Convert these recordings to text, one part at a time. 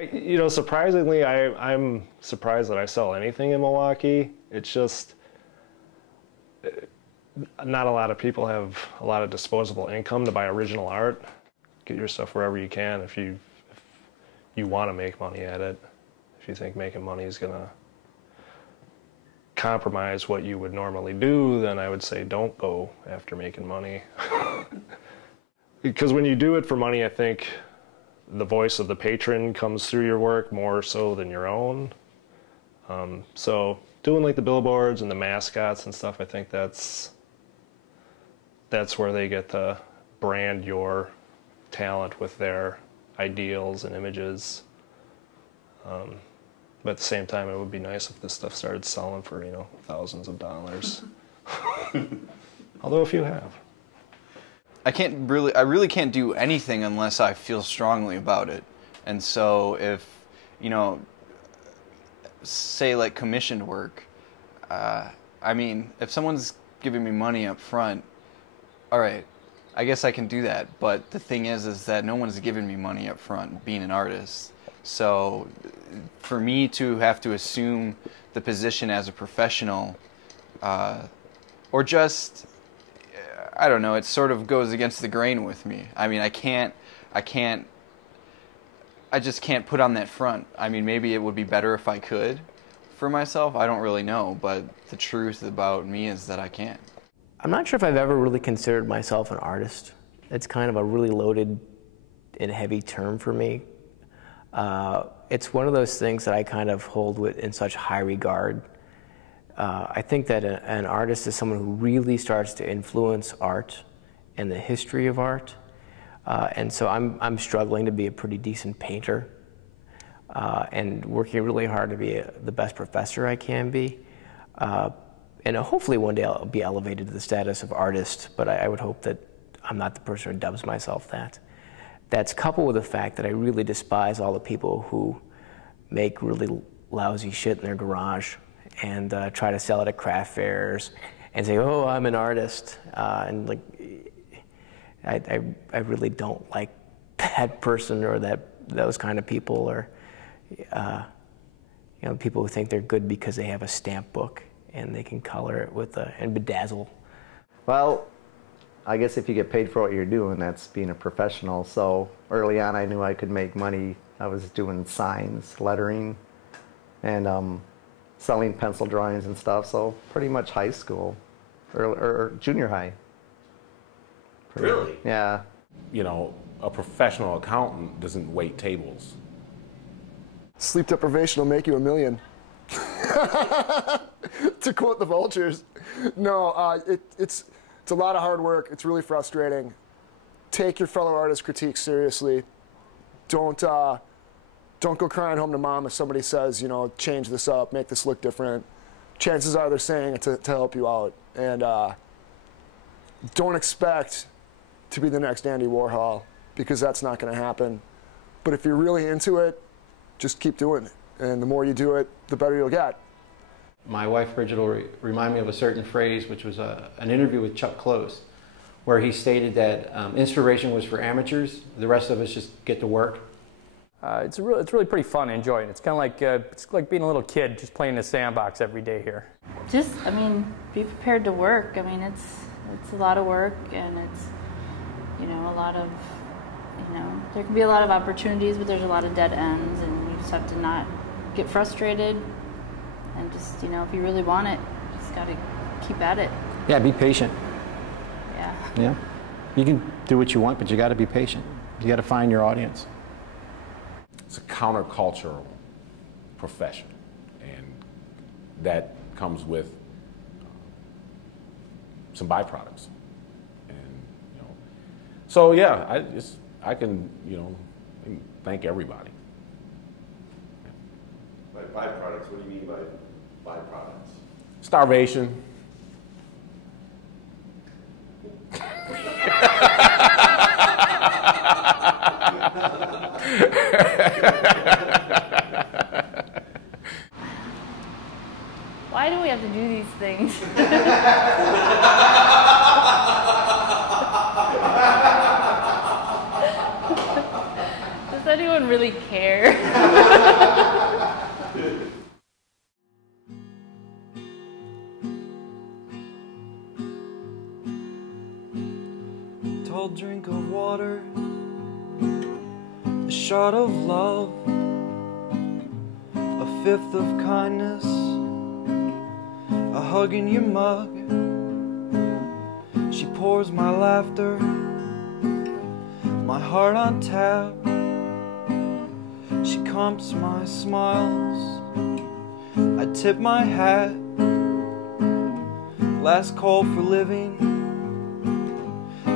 You know, surprisingly, I'm surprised that I sell anything in Milwaukee. It's just not a lot of people have a lot of disposable income to buy original art. Get your stuff wherever you can if you want to make money at it. If you think making money is going to compromise what you would normally do, then I would say don't go after making money. Because when you do it for money, I think the voice of the patron comes through your work more so than your own. So doing like the billboards and the mascots and stuff, I think that's where they get to brand your talent with their ideals and images. But at the same time, it would be nice if this stuff started selling for, you know, thousands of dollars. Although a few have. I really can't do anything unless I feel strongly about it. And so if, you know, say like commissioned work, I mean, if someone's giving me money up front, all right, I guess I can do that. But the thing is that no one's giving me money up front being an artist. So for me to have to assume the position as a professional, or just, I don't know, it sort of goes against the grain with me. I mean, I just can't put on that front. I mean, maybe it would be better if I could for myself. I don't really know, but the truth about me is that I can't. I'm not sure if I've ever really considered myself an artist. It's kind of a really loaded and heavy term for me. It's one of those things that I kind of hold in such high regard. I think that an artist is someone who really starts to influence art and the history of art. And so I'm struggling to be a pretty decent painter and working really hard to be the best professor I can be. And hopefully one day I'll be elevated to the status of artist, but I would hope that I'm not the person who dubs myself that. That's coupled with the fact that I really despise all the people who make really lousy shit in their garage and try to sell it at craft fairs and say, oh, I'm an artist. And like, I really don't like that person or those kind of people, or you know, people who think they're good because they have a stamp book and they can color it with and bedazzle. Well, I guess if you get paid for what you're doing, that's being a professional. So early on, I knew I could make money. I was doing signs, lettering, and selling pencil drawings and stuff. So pretty much high school, or junior high. Really? Yeah. You know, a professional accountant doesn't wait tables. Sleep deprivation will make you $1 million. To quote the vultures. No, it's a lot of hard work. It's really frustrating. Take your fellow artist critiques seriously. Don't go crying home to mom if somebody says, you know, change this up, make this look different. Chances are they're saying it to help you out. And don't expect to be the next Andy Warhol, because that's not going to happen. But if you're really into it, just keep doing it. And the more you do it, the better you'll get. My wife Bridget will remind me of a certain phrase, which was an interview with Chuck Close, where he stated that inspiration was for amateurs. The rest of us just get to work. It's really pretty fun and enjoying it. It's kind of it's like being a little kid just playing in the sandbox every day here. Just, I mean, be prepared to work. I mean, it's a lot of work, and it's, you know, a lot of, you know, there can be a lot of opportunities, but there's a lot of dead ends, and you just have to not get frustrated, and just, you know, if you really want it, you just got to keep at it. Yeah, be patient. Yeah. Yeah. You can do what you want, but you got to be patient. You got to find your audience. It's a countercultural profession, and that comes with some byproducts. And, you know, so yeah, I can, you know, thank everybody. By byproducts, what do you mean by byproducts? Starvation. Why do we have to do these things? Just anyone really care? Tall drink of water, a shot of love, a fifth of kindness, a hug in your mug. She pours my laughter, my heart on tap. She comps my smiles, I tip my hat. Last call for living,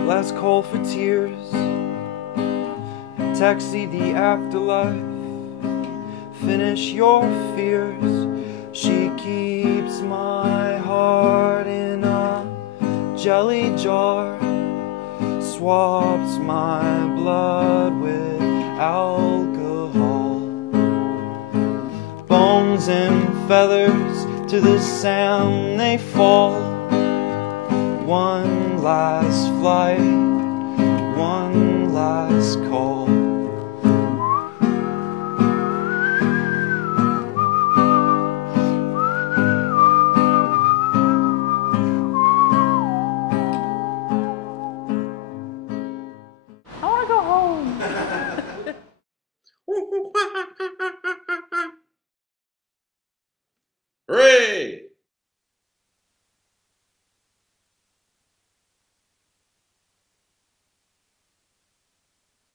last call for tears. Taxi the afterlife, finish your fears. She keeps my heart in a jelly jar, swaps my blood with alcohol. Bones and feathers to the sand they fall. One last flight, one last call. I want to go home. Hooray!